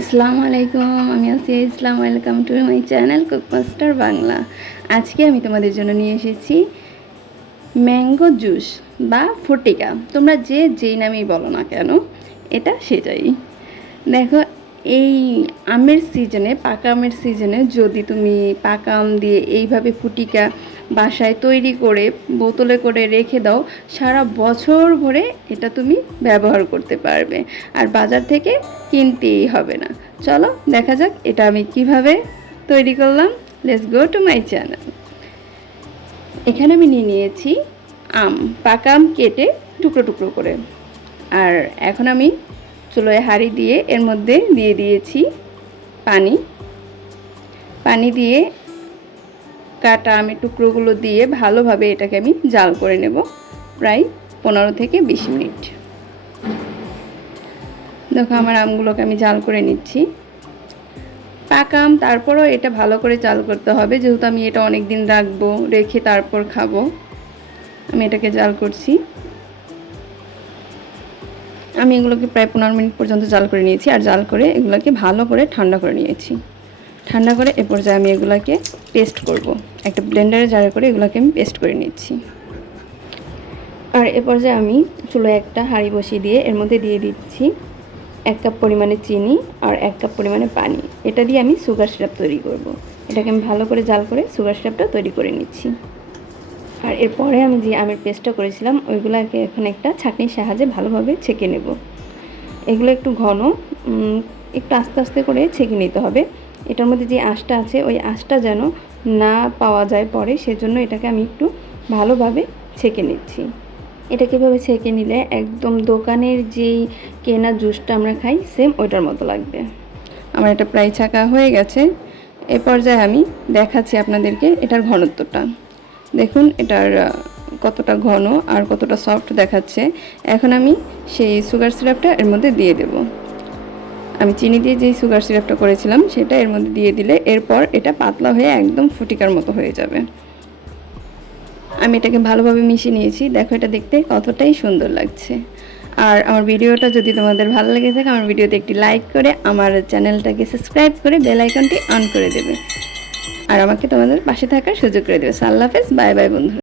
আসসালামু আলাইকুম, আমি আছি Islam, welcome to my channel cook master Bangla. আজকে আমি তোমাদের জন্য নিয়ে এসেছি ম্যাঙ্গো জুস বা ফটিকা। তোমরা যে যেই নামেই বলো না কেন, এটা সেটাই। দেখো, এই আমের সিজনে পাকা আমের সিজনে যদি তুমি পাকা আম দিয়ে এইভাবে ফুটিকা বাসায় তৈরি করে, বোতলে করে রেখে দাও। সারা বছর ভরে এটা তুমি ব্যবহার করতে পারবে। আর বাজার থেকে কিনতেই হবে না। চলো, দেখা যাক এটা আমি কীভাবে তৈরি করলাম। Let's go to my channel এখানে আমি নিয়ে নিয়েছি আম। পাকা আম কেটে টুকরো টুকরো করে। আর এখন আমি চুলোয় হাঁড়ি দিয়ে এর মধ্যে দিয়ে দিয়েছি পানি। পানি দিয়ে কাটা আমের টুকরোগুলো দিয়ে ভালোভাবে এটাকে আমি জাল করে নেব প্রায় পনেরো থেকে বিশ মিনিট। দেখো আমার আমগুলোকে আমি জাল করে নিচ্ছি। পাকা আম তারপরও এটা ভালো করে জাল করতে হবে। যেহেতু আমি এটা অনেক দিন রাখব, রেখে তারপর খাব, আমি এটাকে জাল করছি। আমি এগুলোকে প্রায় পনেরো মিনিট পর্যন্ত জাল করে নিয়েছি আর জাল করে এগুলোকে ভালো করে ঠান্ডা করে নিয়েছি। ঠান্ডা করে এ পর্যায়ে আমি এগুলোকে পেস্ট করব। একটা ব্লেন্ডারে জারে করে এগুলোকে আমি পেস্ট করে নিচ্ছি। আর এ পর্যায়ে আমি চুলোয় একটা হাঁড়ি বসিয়ে দিয়ে এর মধ্যে দিয়ে দিচ্ছি এক কাপ পরিমাণে চিনি আর এক কাপ পরিমাণে পানি। এটা দিয়ে আমি সুগার সিরাপ তৈরি করব। এটাকে আমি ভালো করে জাল করে সুগার সিরাপটা তৈরি করে নিচ্ছি। আর এরপরে আমি যে আমের পেস্টটা করেছিলাম, ওইগুলোকে এখন একটা ছাঁকনির সাহায্যে ভালোভাবে ছেঁকে নেব। এগুলো একটু ঘন একটু আস্তে আস্তে করে ছেঁকে নিতে হবে। এটার মধ্যে যে আঁশটা আছে, ওই আঁশটা যেন না পাওয়া যায় পরে, সেজন্য এটাকে আমি একটু ভালোভাবে ছেঁকে নিচ্ছি। এটা কীভাবে ছেঁকে নিলে একদম দোকানের যেই কেনা জুসটা আমরা খাই, সেম ওইটার মতো লাগবে। আমার এটা প্রায় ছাকা হয়ে গেছে। এ পর্যায়ে আমি দেখাচ্ছি আপনাদেরকে এটার ঘনত্বটা। দেখুন, এটার কতটা ঘন আর কতটা সফট দেখাচ্ছে। এখন আমি সেই সুগার সিরাপটা এর মধ্যে দিয়ে দেব। আমি চিনি দিয়ে যেই সুগার সিরাপটা করেছিলাম, সেটা এর মধ্যে দিয়ে দিলে এরপর এটা পাতলা হয়ে একদম ফুটিকার মতো হয়ে যাবে। আমি এটাকে ভালোভাবে মিশিয়ে নিয়েছি। দেখো এটা দেখতে কতটাই সুন্দর লাগছে। আর আমার ভিডিওটা যদি তোমাদের ভালো লেগে থাকে, আমার ভিডিওতে একটি লাইক করে আমার চ্যানেলটাকে সাবস্ক্রাইব করে বেল আইকনটি অন করে দেবে। আর আমাকে তোমাদের পাশে থাকার সুযোগ করে দেবে। সাল্লাহ হাফেজ। বাই বাই বন্ধু